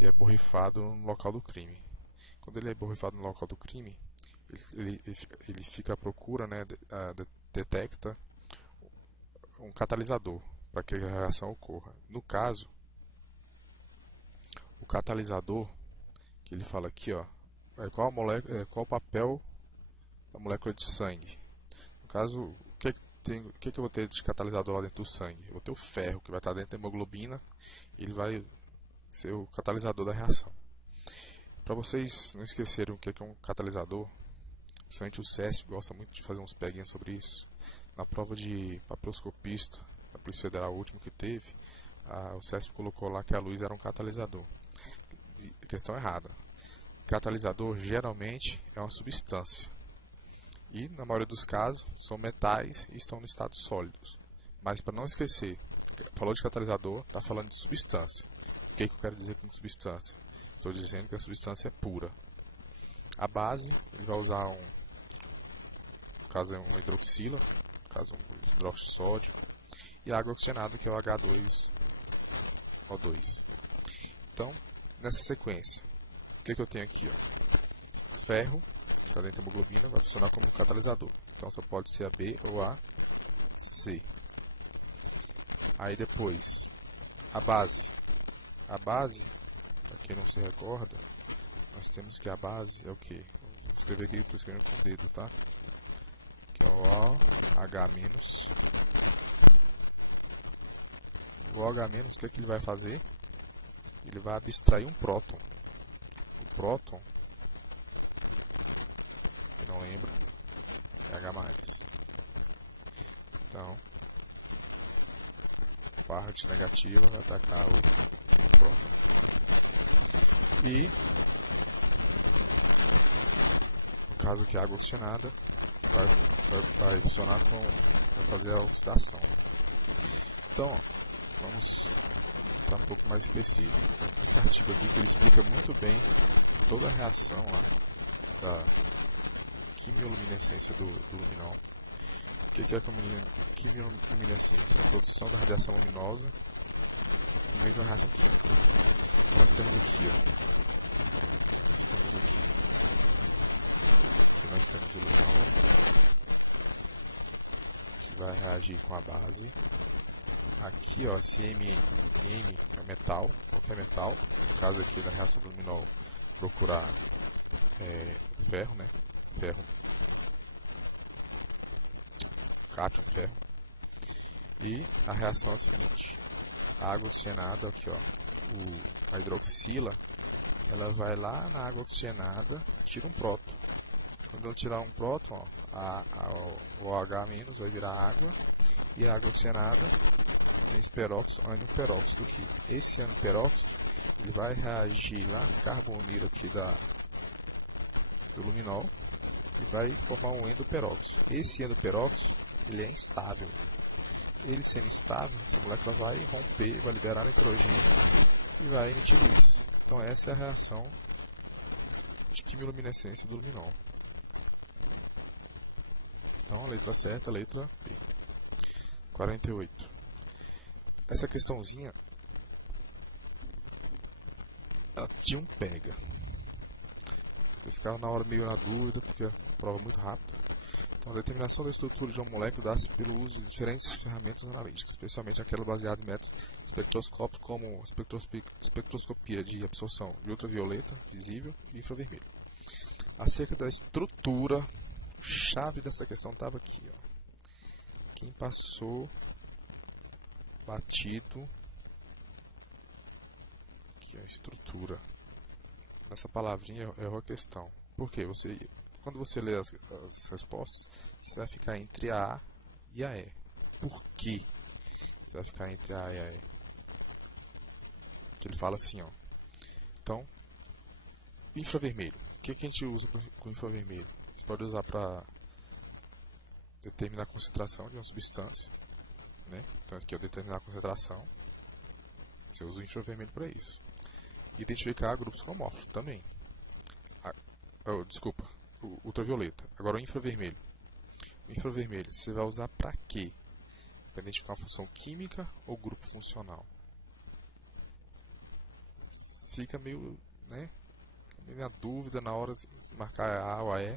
e é borrifado no local do crime. Quando ele é borrifado no local do crime, ele fica à procura, né, detecta um catalisador para que a reação ocorra. No caso, o catalisador, que ele fala aqui, ó, qual o papel da molécula de sangue. No caso, o que eu vou ter de catalisador lá dentro do sangue? Eu vou ter o ferro, que vai estar dentro da hemoglobina, e ele vai ser o catalisador da reação. Para vocês não esquecerem o que é um catalisador, principalmente o CESP gosta muito de fazer uns peguinhos sobre isso. Na prova de papiloscopista, a Polícia Federal, a última que teve, o CESP colocou lá que a luz era um catalisador. A questão errada. Catalisador geralmente é uma substância. E, na maioria dos casos, são metais e estão no estado sólidos. Mas, para não esquecer, falou de catalisador, está falando de substância. O que eu quero dizer com substância? Estou dizendo que a substância é pura. A base vai usar no caso é uma hidroxila, no caso hidróxido de sódio, e água oxigenada, que é o H2O2. Então, nessa sequência, o que eu tenho aqui? Ferro, está dentro do hemoglobina, vai funcionar como catalisador. Então só pode ser a B ou a C. Aí depois, a base. A base, que você recorda, nós temos que a base é o que? Escreveria por escrever, tá? OH-. O OH-, o que ele vai fazer? Ele vai abstrair um próton. O próton e a reação é a seguinte: a água adicionada, que é hidroxila, ela vai lá, a água adicionada tira o próton. Quando tirar um próton, o OH- vai virar água, e a água adicionada é peróxido, mas peróxido. Esse peróxido vai reagir com o carbonato da uranol, vai formar um outro peróxido. Esse peróxido ele é instável. Esse instável vai formar um então essa é a reação de quimiluminescência do uranol. Então, a letra certa, a letra 48. Essa questãozinha tinha um pega. Ficava na hora meio na dúvida, porque a prova muito rápida. A determinação da estrutura de uma molécula dá-se por uso de diferentes ferramentas analíticas, especialmente aquela baseada em métodos espectroscópicos como espectroscopia de absorção de ultravioleta, visível e infravermelho. Acerca da estrutura, chave dessa questão estava aqui. Quem passou batido aqui a estrutura. Essa palavrinha errou a questão. Por quê? Quando você lê as respostas, você vai ficar entre a A e a E. Por que você vai ficar entre a A e a E? Ele fala assim, ó. Então, infravermelho. O que a gente usa com infravermelho? Você pode usar para determinar a concentração de uma substância, né? Então, aqui eu determinar a concentração. Você usa o infravermelho para isso. Identificar grupos homórficos também. Desculpa, o ultravioleta. Agora o infravermelho. O infravermelho você vai usar para quê? Para identificar uma função química ou grupo funcional? fica meio, né, na dúvida na hora de marcar A ou E.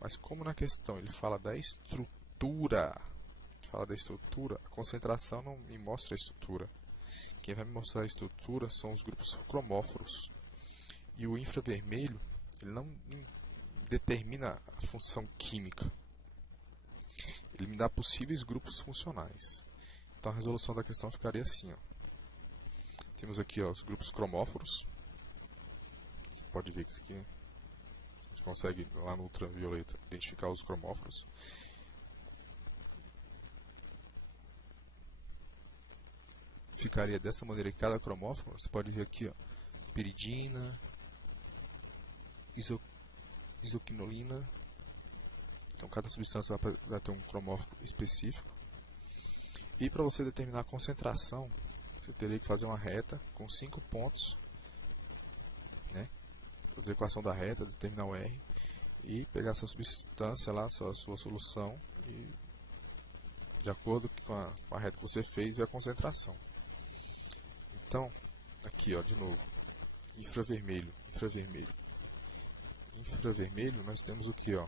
Mas como na questão ele fala da estrutura, a concentração não me mostra a estrutura. Quem vai me mostrar a estrutura são os grupos cromóforos. E o infravermelho, ele não determina a função química. Ele me dá possíveis grupos funcionais. Então a resolução da questão ficaria assim, ó. Temos aqui, ó, os grupos cromóforos. Você pode ver que isso aqui, a gente consegue lá no ultravioleta identificar os cromóforos. Ficaria dessa maneira que cada cromóforo, você pode ver aqui, ó, piridina, isoquinolina. Então cada substância vai ter um cromóforo específico. E para você determinar a concentração, você teria que fazer uma reta com 5 pontos, né? Fazer a equação da reta, determinar o R e pegar essa substância lá, sua solução, e, de acordo com a reta que você fez, ver a concentração. Então, aqui, ó, de novo, infravermelho, nós temos aqui, ó,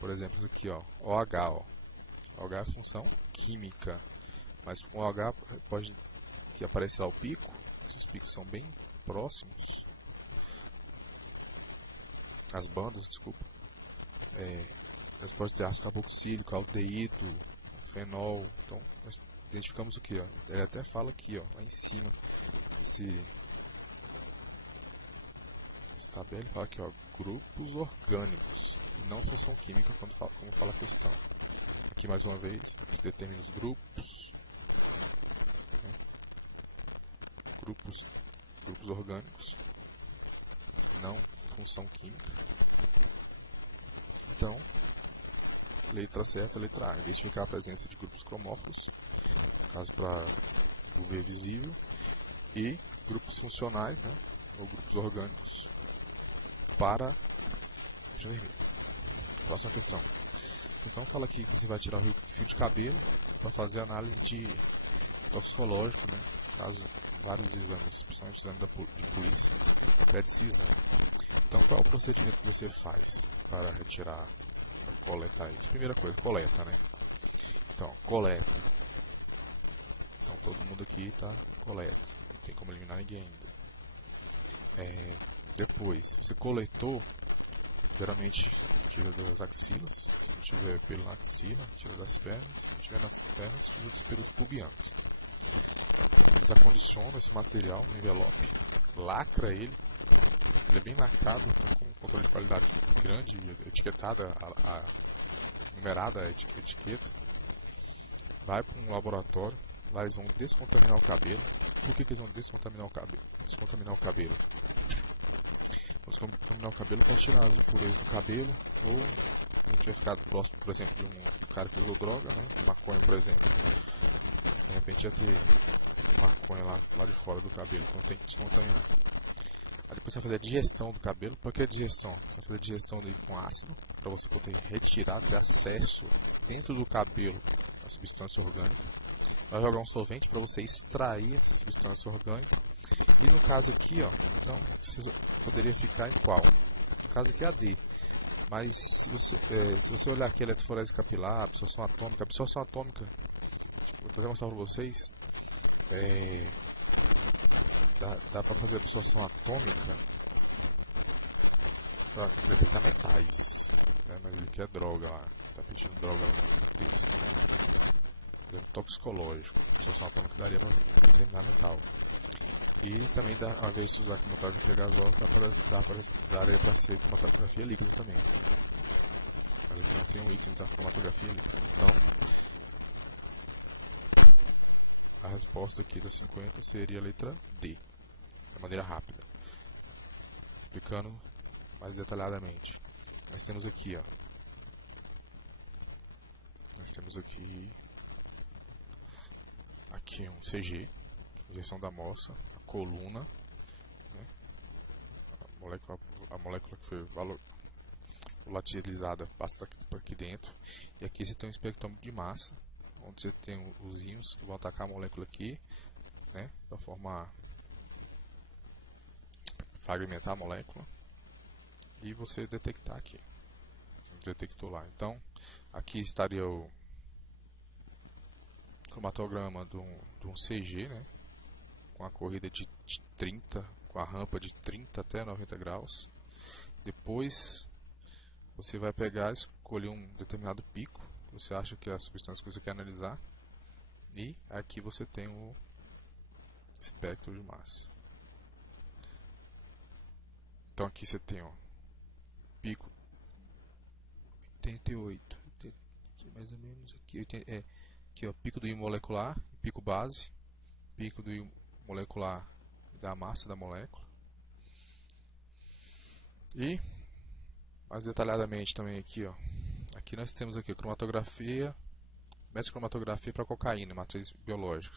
por exemplo, aqui, ó, OH, ó. OH é função química, mas com OH pode que aparecer lá o pico, os picos são bem próximos, as bandas, desculpa, pode ter ácido carboxílico, aldeído, fenol. Então, nós identificamos aqui, ó, ele até fala aqui, ó, esse tá bem, fala aqui, ó, grupos orgânicos, não sei se aqui, aqui mais uma vez, determina grupos orgânicos, não função química. Então, letra certa, letra A, identificar a presença de grupos cromóforos, no caso para o V visível, e grupos funcionais, né, grupos orgânicos, para a próxima questão. Então, para aqui, você vai tirar um fundo de cabelo para fazer análise de toxicológica, várias discussões precisas. Qual o procedimento que você faz para tirar a coleta? Primeiro a coleta. Então, coleta. Todo mundo aqui para coleta. Não tem que eliminar ninguém. Depois, você coletou, geralmente, as vacinas. Se tiver feito vacina, se tiver esse material, lacra ele, etiquetada, liberada, vai para o laboratório, lá eles vão descontaminar o cabelo. Por que eles vão descontaminar o cabelo? Descontaminar o cabelo. Então, tem como deixar o cabelo, no caso do nosso professor, que está fora do cabelo. Você vai fazer a digestão do cabelo. Por que a digestão? A digestão do máximo, para você poder retirar o excesso dentro do cabelo da substância orgânica. Vai jogar um solvente para você extrair essa substância orgânica. No caso aqui, precisa verificar igual. No caso dele. Mas se você olhar aqui a eletrofórese capilar, absorção atômica, eu vou mostrar para vocês. Dá para ver a absorção atômica. Que é droga. Toxicológico. A resposta aqui desse campo seria a letra D, de maneira rápida. Explicando mais detalhadamente. Nós temos aqui, ó. Aqui um CG, injeção da amostra, coluna, a molécula que foi volatilizada passa por aqui dentro, e aqui você tem um espectrômetro de massa, onde você tem os íons que vão atacar a molécula aqui, né, para formar fragmentar a molécula e você detectar aqui. Detectou lá. Então, aqui estaria o cromatograma de um CG, né? Com a corrida de 30, com a rampa de 30 até 90 graus. Depois, você vai pegar, escolher um determinado pico, você acha que é a substância que você quer analisar, e aqui você tem o espectro de massa. Então aqui você tem, ó, pico 88, mais ou menos aqui, aqui ó, pico do I molecular, pico base, pico do I molecular da massa da molécula. E mais detalhadamente também aqui, ó, aqui nós temos aqui cromatografia, metacromatografia para cocaína, matriz biológica.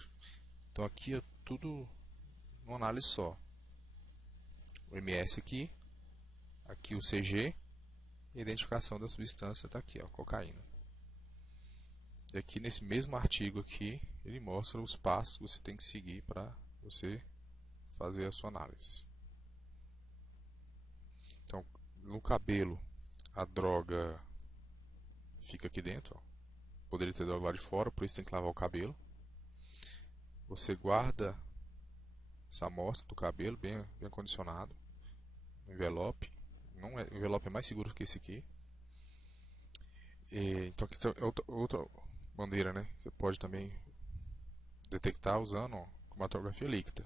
Então aqui é tudo numa análise só. O MS aqui o CG, e a identificação da substância está aqui, ó, cocaína. E aqui nesse mesmo artigo aqui, ele mostra os passos que você tem que seguir para você fazer a sua análise. Então, no cabelo, a droga fica aqui dentro, ó. Poderia ter droga lá de fora, por isso tem que lavar o cabelo. Você guarda essa amostra do cabelo bem condicionado, no envelope. O envelope é mais seguro que esse aqui. Então aqui é outra maneira, né? Você pode também detectar usando cromatografia líquida,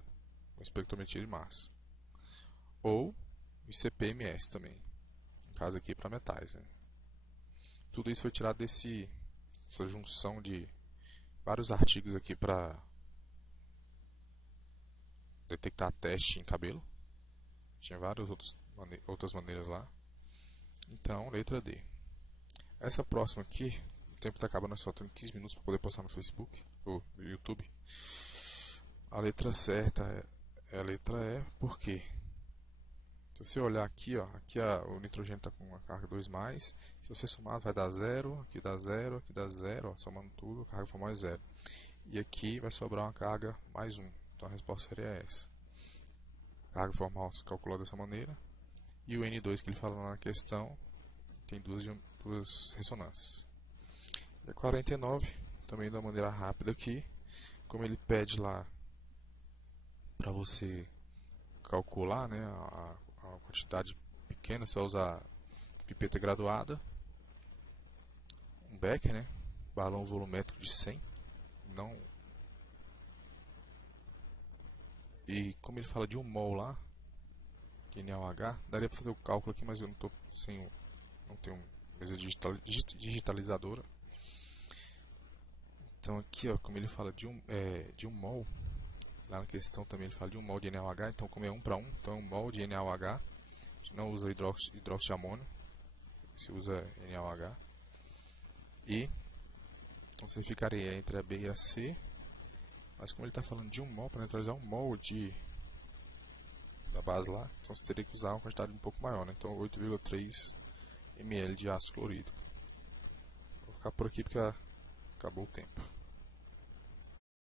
com espectrometria de massa, ou ICP-MS também, no caso aqui para metais, né? Tudo isso foi tirado essa junção de vários artigos aqui para detectar teste em cabelo. Tinha várias outras maneiras lá. Então, letra D. Essa próxima aqui, o tempo está acabando, só tenho 15 minutos para poder postar no Facebook ou no YouTube. A letra certa é a letra E, por quê? Se você olhar aqui, ó, aqui o nitrogênio está com uma carga 2+, se você somar vai dar 0, aqui dá 0, aqui dá 0, ó, somando tudo, a carga formal é 0. E aqui vai sobrar uma carga mais 1, então a resposta seria essa. A carga formal se calcula dessa maneira, e o N2 que ele fala lá na questão tem duas ressonâncias. E a 49, também da maneira rápida aqui, como ele pede lá para você calcular, né, a quantidade pequena, você vai usar pipeta graduada, um Becker, né, balão volumétrico de 100, não. E como ele fala de 1 mol lá, NaOH, daria para fazer o cálculo aqui, mas eu não tenho mesa digitalizadora. Então aqui, ó, como ele fala de 1 mol, lá na questão também ele fala de 1 mol de NaOH, então como é 1 para 1, então 1 mol de NaOH, você não usa hidróxido de amônio, você usa NaOH, e você ficaria entre a B e a C, mas como ele está falando de 1 mol, para neutralizar 1 mol da base lá, então você teria que usar uma quantidade um pouco maior, né? Então 8,3 ml de ácido clorídrico. Vou ficar por aqui porque acabou o tempo.